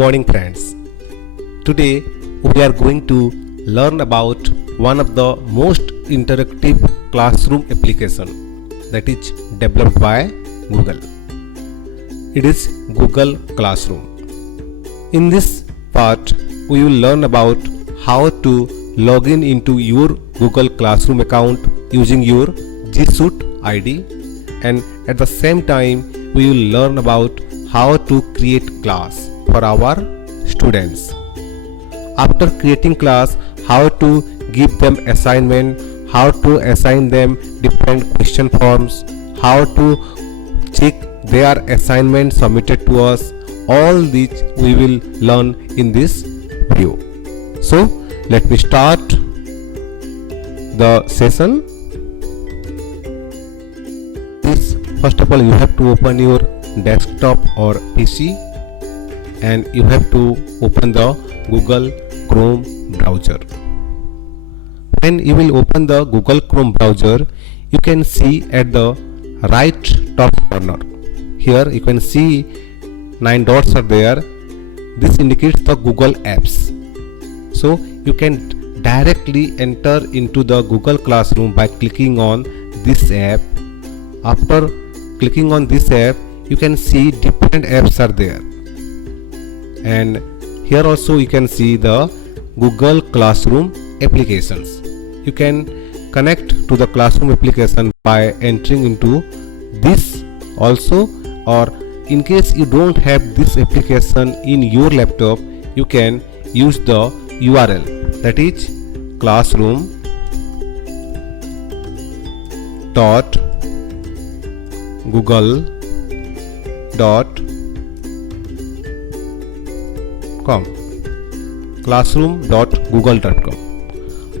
morning friends. Today we are going to learn about one of the most interactive classroom application that is developed by Google. It is Google Classroom. In this part we will learn about how to log in into your Google Classroom account using your G Suite ID, and at the same time we will learn about how to create class for our students. After creating class, how to give them assignment, how to assign them different question forms, how to check their assignment submitted to us. All these we will learn in this video. So let me start the session. First of all, you have to open your desktop or PC and you have to open the Google Chrome browser. When you will open the Google Chrome browser, you can see at the right top corner, here you can see 9 dots are there. This indicates the Google Apps. So you can directly enter into the Google Classroom by clicking on this app. After clicking on this app, you can see different apps are there, and here also you can see the Google Classroom applications. You can connect to the Classroom application by entering into this also, or in case you don't have this application in your laptop, you can use the URL, that is classroom.google.com.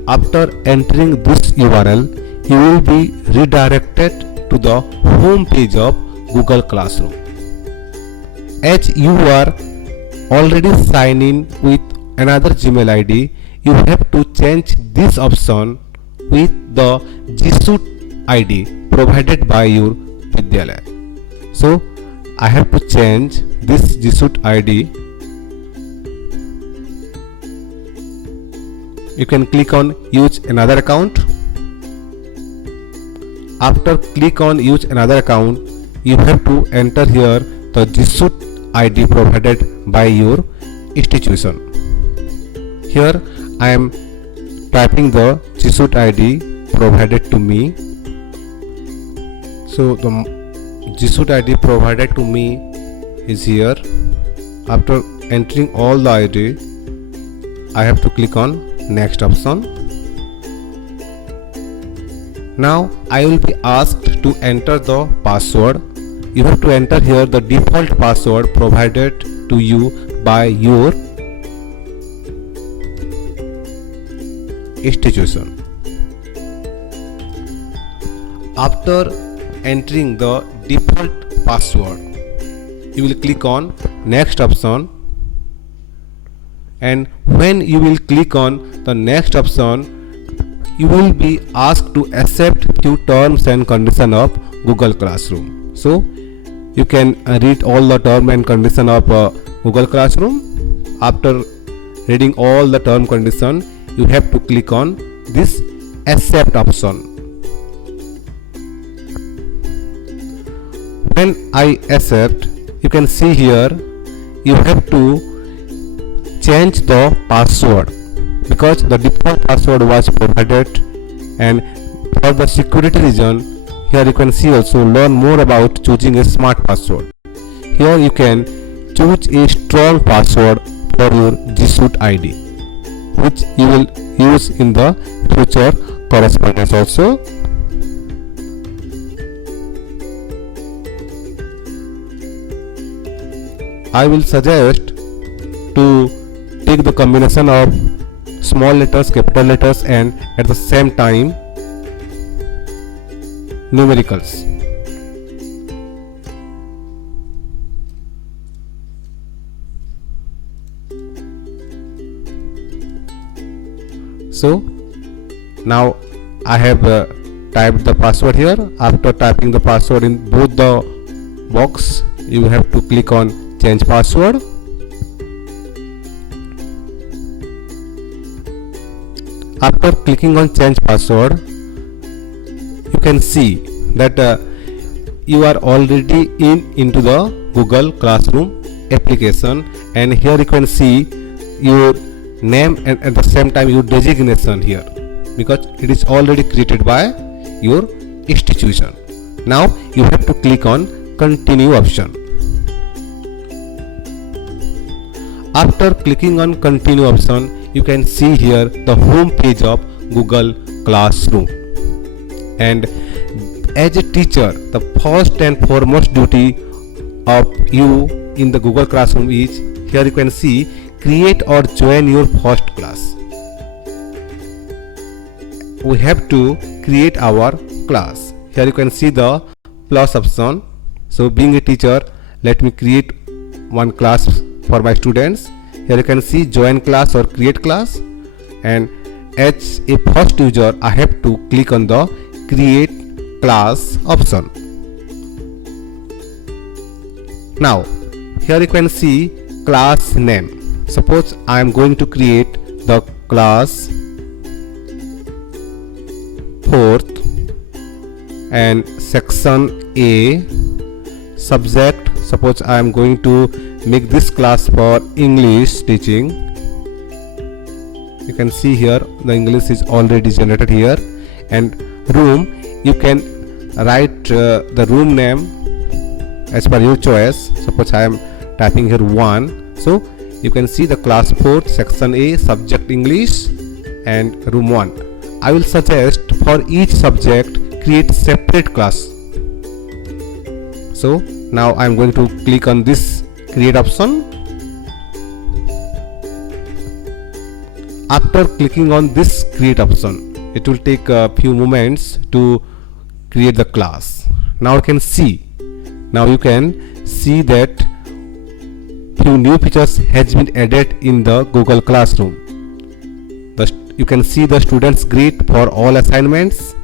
After entering this URL, you will be redirected to the home page of Google Classroom. As you are already signed in with another Gmail ID, you have to change this option with the G Suite ID provided by your Vidyalaya. So I have to change this G Suite ID. You can click on use another account. After click on use another account, you have to enter here the G Suite ID provided by your institution. Here I am typing the G Suite ID provided to me. So the G Suite ID provided to me is here. After entering all the ID, I have to click on next option. Now I will be asked to enter the password. You have to enter here the default password provided to you by your institution. After entering the default password, you will click on next option, and when you will click on the next option, you will be asked to accept few terms and conditions of Google Classroom. So you can read all the term and condition of Google Classroom. After reading all the term condition, you have to click on this accept option. When I accept, you can see here you have to change the password because the default password was provided, and for the security reason, here you can see also learn more about choosing a smart password. Here you can choose a strong password for your G Suite ID, which you will use in the future correspondence also. I will suggest to take the combination of small letters, capital letters, and at the same time numericals. So now I have typed the password here. After typing the password in both the box, you have to click on change password. After clicking on change password, you can see that you are already into the Google Classroom application, and here you can see your name and at the same time your designation here, because it is already created by your institution. Now you have to click on continue option. After clicking on continue option, you can see here the home page of Google Classroom. And as a teacher, the first and foremost duty of you in the Google Classroom is, here you can see, create or join your first class. We have to create our class. Here you can see the plus option. So being a teacher, let me create one class for my students. Here you can see join class or create class, and as a first user I have to click on the create class option. Now here you can see class name. Suppose I am going to create the class 4th and section A. Subject, suppose I am going to make this class for English teaching. You can see here the English is already generated here. And room, you can write the room name as per your choice. Suppose I am typing here 1, so you can see the class 4 section A, subject English and room 1. I will suggest for each subject create separate class. So now I am going to click on this create option. After clicking on this create option, it will take a few moments to create the class. Now you can see that few new features has been added in the Google Classroom. You can see the students grade for all assignments.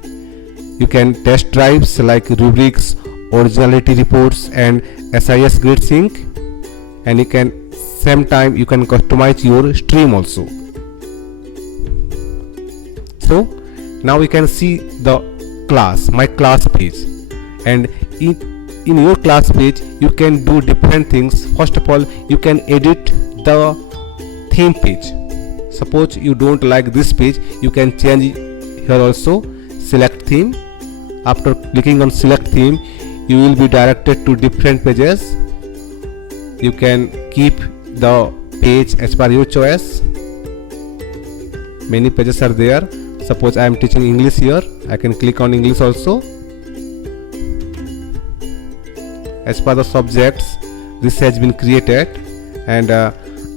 You can test drives like rubrics, originality reports and SIS grade sync, and you can same time you can customize your stream also. So now we can see the class, my class page, and in your class page you can do different things. First of all, you can edit the theme page. Suppose you don't like this page, you can change here also, select theme. After clicking on select theme, you will be directed to different pages. You can keep the page as per your choice. Many pages are there. Suppose I am teaching English here, I can click on English also. As per the subjects, this has been created, and I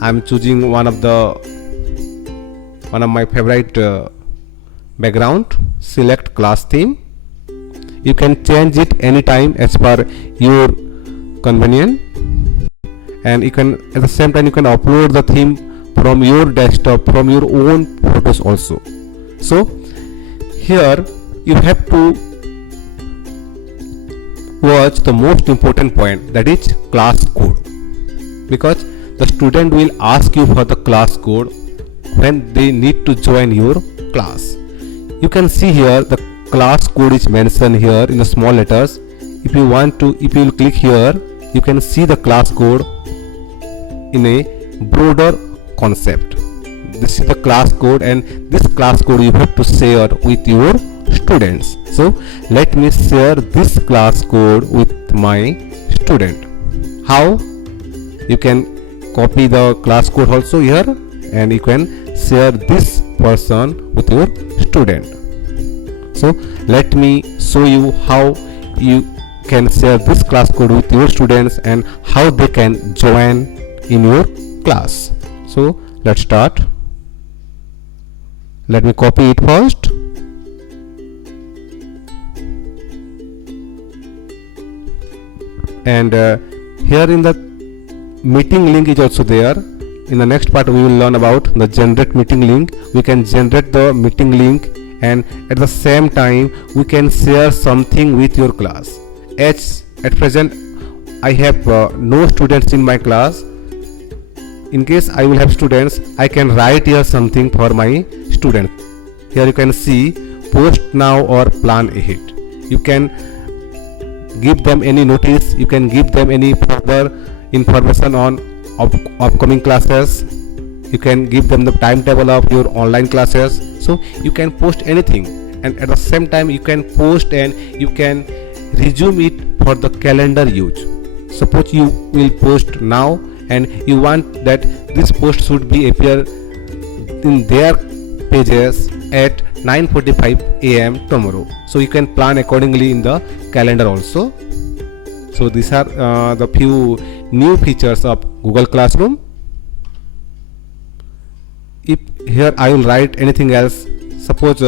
am choosing one of my favorite background. Select class theme. You can change it anytime as per your convenience, and you can at the same time you can upload the theme from your desktop, from your own photos also. So here you have to watch the most important point, that is class code, because the student will ask you for the class code when they need to join your class. You can see here the class code is mentioned here in the small letters. If you will click here, you can see the class code in a broader concept. This is the class code, and this class code you have to share with your students. So let me share this class code with my student. How? You can copy the class code also here, and you can share this person with your student. So let me show you how you can share this class code with your students and how they can join in your class. So let's start. Let me copy it first. And here in the meeting link is also there. In the next part we will learn about the generate meeting link. We can generate the meeting link, and at the same time we can share something with your class. As at present I have no students in my class. In case I will have students, I can write here something for my students. here you can see post now or plan ahead. You can give them any notice, you can give them any further information on upcoming classes, you can give them the timetable of your online classes. So you can post anything, and at the same time you can post and you can resume it for the calendar use. Suppose you will post now and you want that this post should be appear in their pages at 9:45 a.m. tomorrow, so you can plan accordingly in the calendar also. So these are the few new features of Google Classroom. If here I will write anything else, suppose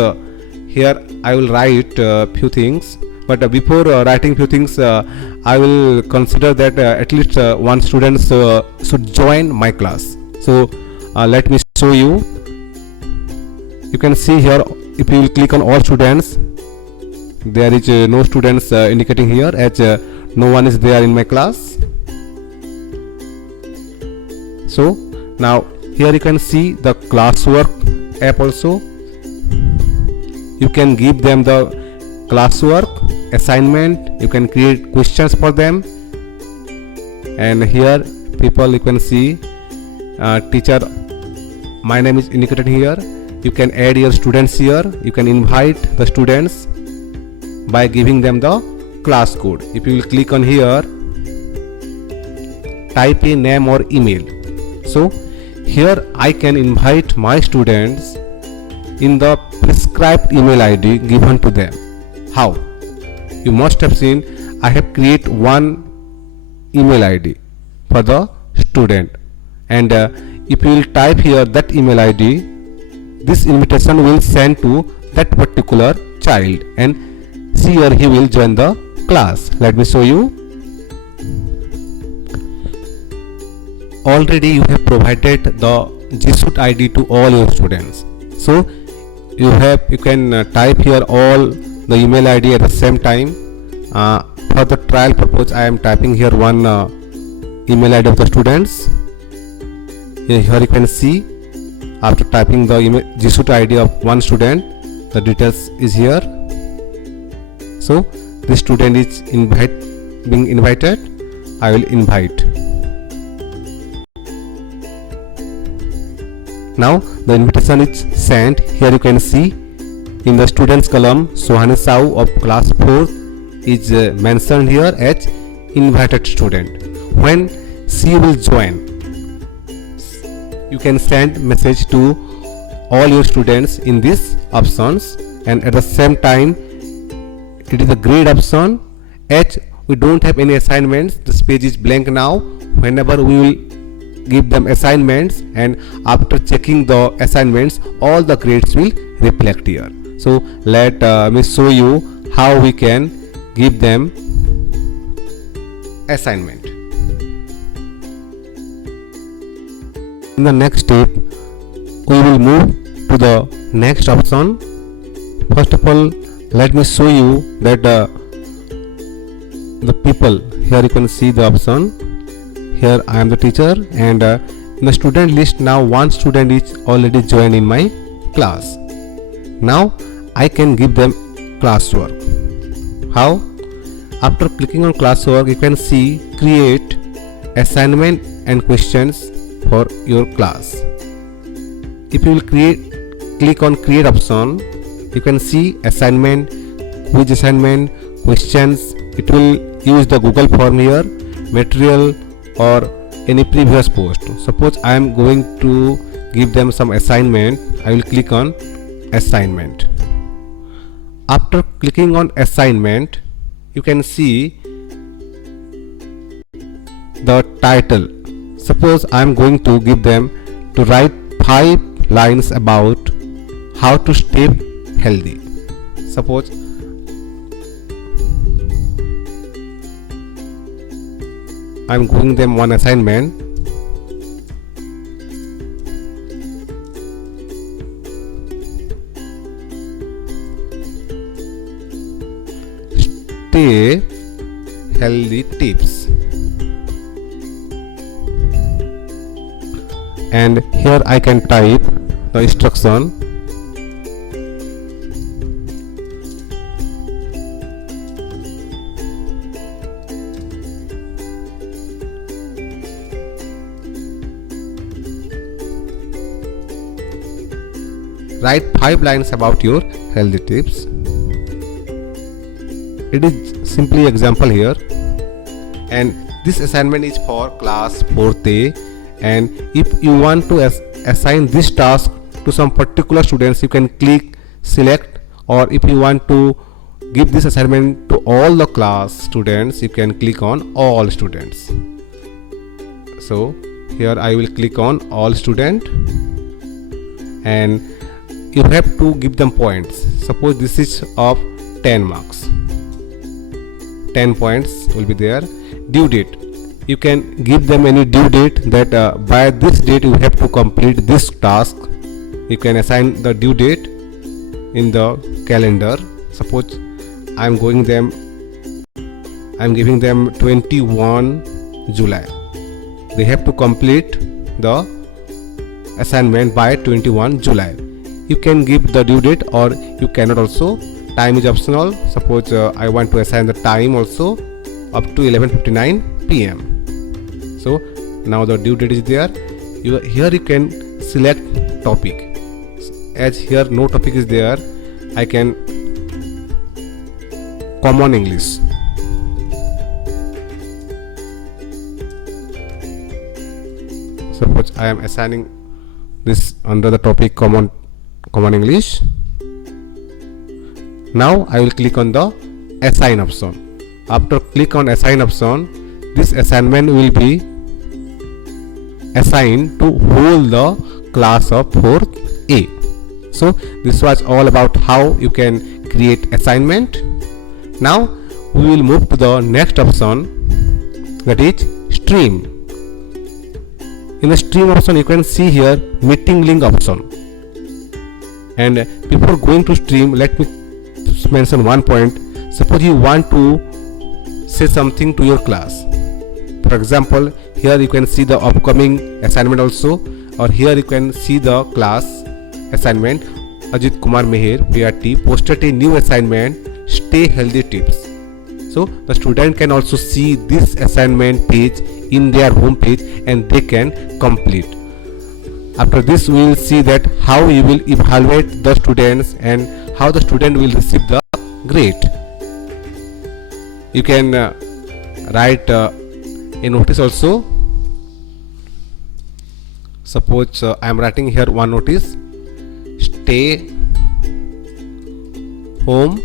here I will write few things, but before writing few things I will consider that at least one student should join my class. So let me show you. You can see here, if you will click on all students, there is no students indicating here, as no one is there in my class. So now here you can see the classwork app also. You can give them the classwork assignment, you can create questions for them, and here people, you can see teacher, my name is indicated here. You can add your students here, you can invite the students by giving them the class code. If you will click on here, type a name or email. So here I can invite my students in the prescribed email ID given to them. How? You must have seen I have created one email ID for the student, and if you will type here that email ID, this invitation will send to that particular child, and she or he will join the class. Let me show you. Already you have provided the G Suite ID to all your students, so you can type here all the email ID at the same time. For the trial purpose, I am typing here one email ID of the students. Here you can see, after typing the G Suite ID of one student, the details is here. So this student is being invited. I will invite. Now the invitation is sent. Here you can see in the students column, Sohani Sau of class 4 is mentioned here as invited student. When she will join, you can send message to all your students in these options, and at the same time it is a grade option. As we don't have any assignments, this page is blank now. Whenever we will give them assignments, and after checking the assignments, all the grades will reflect here. So let me show you how we can give them assignment. In the next step, we will move to the next option. First of all, let me show you that the people. Here you can see the option. Here I am the teacher, and in the student list now one student is already joined in my class. Now I can give them classwork. How? After clicking on classwork, you can see create assignment and questions for your class. If you will click on create option, you can see assignment, quiz assignment, questions. It will use the Google form here, material, or any previous post. Suppose I am going to give them some assignment. I will click on assignment. After clicking on assignment, you can see the title. Suppose I am going to give them to write 5 lines about how to stay healthy. Suppose I am giving them one assignment. Stay healthy tips. And here I can type the instruction. write 5 lines about your healthy tips. It is simply example here, and this assignment is for class 4th A, and if you want to assign this task to some particular students, you can click select, or if you want to give this assignment to all the class students, you can click on all students. So here I will click on all student, and you have to give them points. Suppose this is of 10 marks, 10 points will be there. Due date, you can give them any due date, that by this date you have to complete this task. You can assign the due date in the calendar. Suppose I'm giving them 21 July. They have to complete the assignment by 21 July. You can give the due date, or you cannot also. Time is optional. Suppose I want to assign the time also up to 11:59 PM. So now the due date is there. Here you can select topic. As here no topic is there, I can Common English. Suppose I am assigning this under the topic Common English. Now I will click on the assign option. After click on assign option, this assignment will be assigned to whole the class of 4th A. So this was all about how you can create assignment. Now we will move to the next option, that is stream. In the stream option, you can see here meeting link option. And before going to stream, let me mention one point. Suppose you want to say something to your class. For example, here you can see the upcoming assignment also, or here you can see the class assignment. Ajit Kumar Meher, PRT, posted a new assignment, Stay Healthy Tips. So the student can also see this assignment page in their home page, and they can complete. After this, we will see that how you will evaluate the students and how the student will receive the grade. You can write a notice also. Suppose I am writing here one notice: stay home,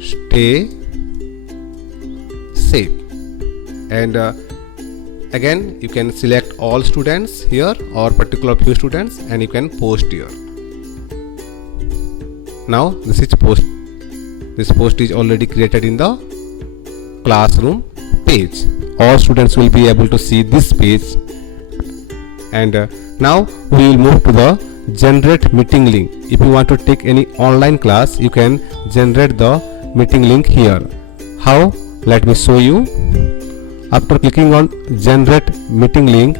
stay safe. And again you can select all students here or particular few students, and you can post here. Now this is post. This post is already created in the classroom page. All students will be able to see this page. And now we will move to the generate meeting link. If you want to take any online class, you can generate the meeting link here. How? Let me show you. After clicking on generate meeting link,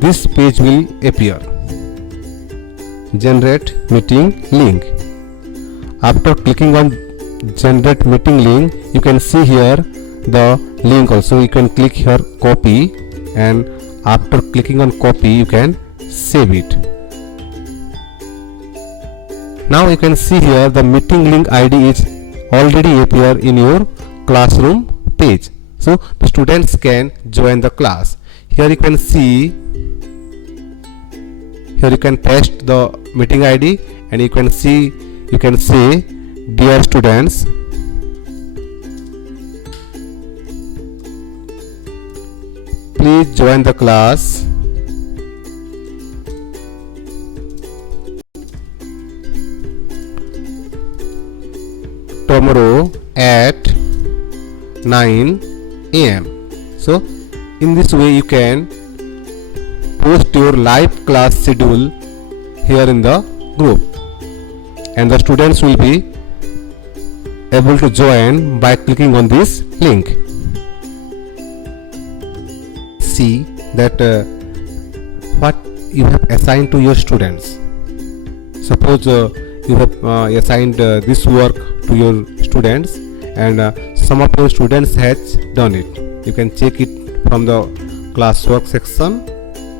this page will appear. Generate meeting link. After clicking on generate meeting link, you can see here the link also. You can click here copy, and after clicking on copy, you can save it. Now you can see here the meeting link ID is already appear in your classroom page. So the students can join the class. Here you can see, here you can paste the meeting ID, and you can see, you can say, dear students, please join the class tomorrow at 9 AM. So in this way you can post your live class schedule here in the group, and the students will be able to join by clicking on this link. See that what you have assigned to your students. Suppose you have assigned this work to your students, and some of your students has done it. You can check it from the classwork section.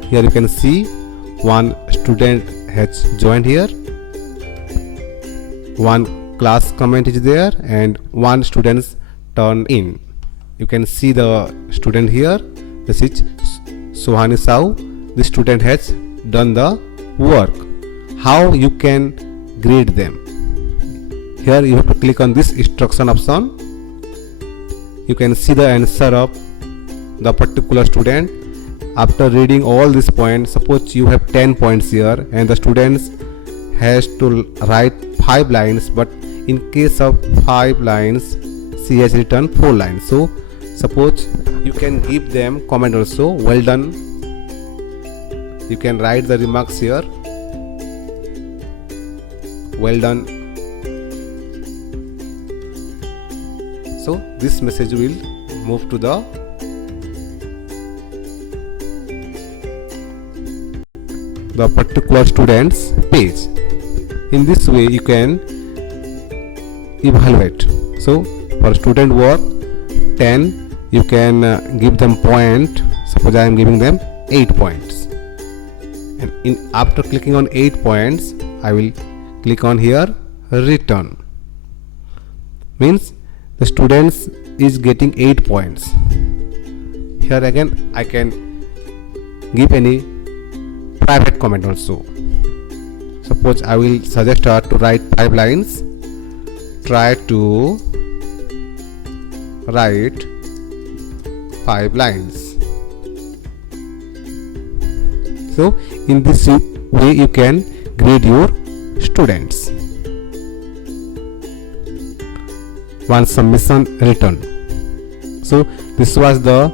Here you can see one student has joined here, one class comment is there, and one student's turned in. You can see the student here. This is Sohani Sau. The student has done the work. How you can grade them? Here you have to click on this instruction option. You can see the answer of the particular student. After reading all these points, suppose you have 10 points here and the students has to write 5 lines, but in case of 5 lines she has written 4 lines. So suppose you can give them comment also, well done. You can write the remarks here, well done. So this message will move to the particular student's page. In this way you can evaluate. So for student work 10, you can give them point. Suppose I am giving them 8 points, and after clicking on 8 points I will click on here return. Means the students is getting 8 points. Here again I can give any private comment also. Suppose I will suggest her to write 5 lines. Try to write 5 lines. So in this way you can grade your students. One submission written. So this was the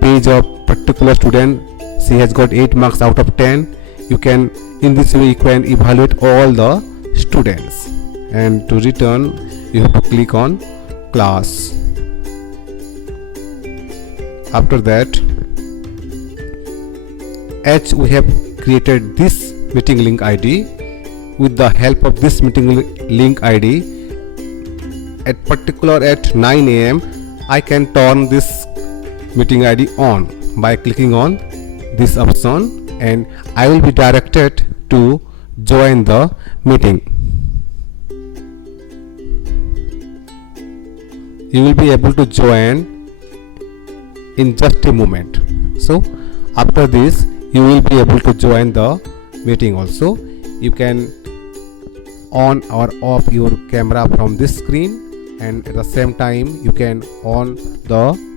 page of particular student. She has got 8 marks out of 10. You can, in this way you can evaluate all the students, and to return you have to click on class. After that, as we have created this meeting link ID, with the help of this meeting link ID, at 9 AM I can turn this meeting ID on by clicking on this option, and I will be directed to join the meeting. You will be able to join in just a moment. So after this you will be able to join the meeting also. You can on or off your camera from this screen, and at the same time you can on the,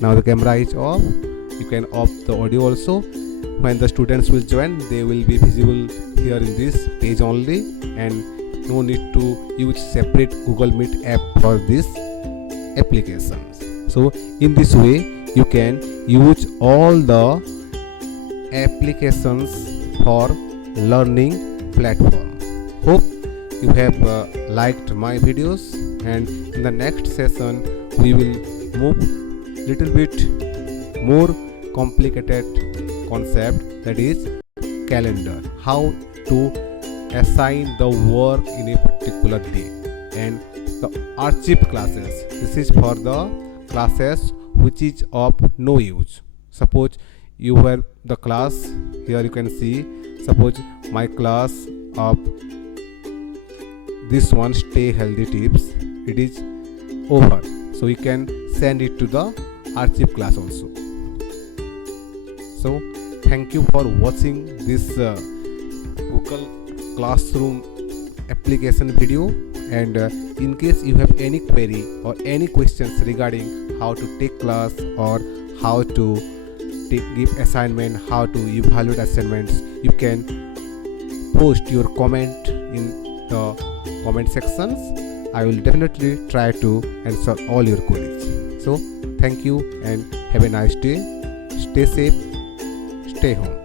now the camera is off, you can off the audio also. When the students will join, they will be visible here in this page only, and no need to use separate Google Meet app for this applications. So in this way you can use all the applications for learning platform. Hope you have liked my videos, and in the next session we will move little bit more complicated concept, that is calendar, how to assign the work in a particular day, and the archive classes. This is for the classes which is of no use. Suppose you have the class, here you can see, suppose my class of this one, stay healthy tips, it is over, so you can send it to the archive class also. So thank you for watching this Google Classroom application video, and in case you have any query or any questions regarding how to take class or how to give assignment, how to evaluate assignments, you can post your comment in the comment sections. I will definitely try to answer all your queries. So thank you and have a nice day. Stay safe, stay home.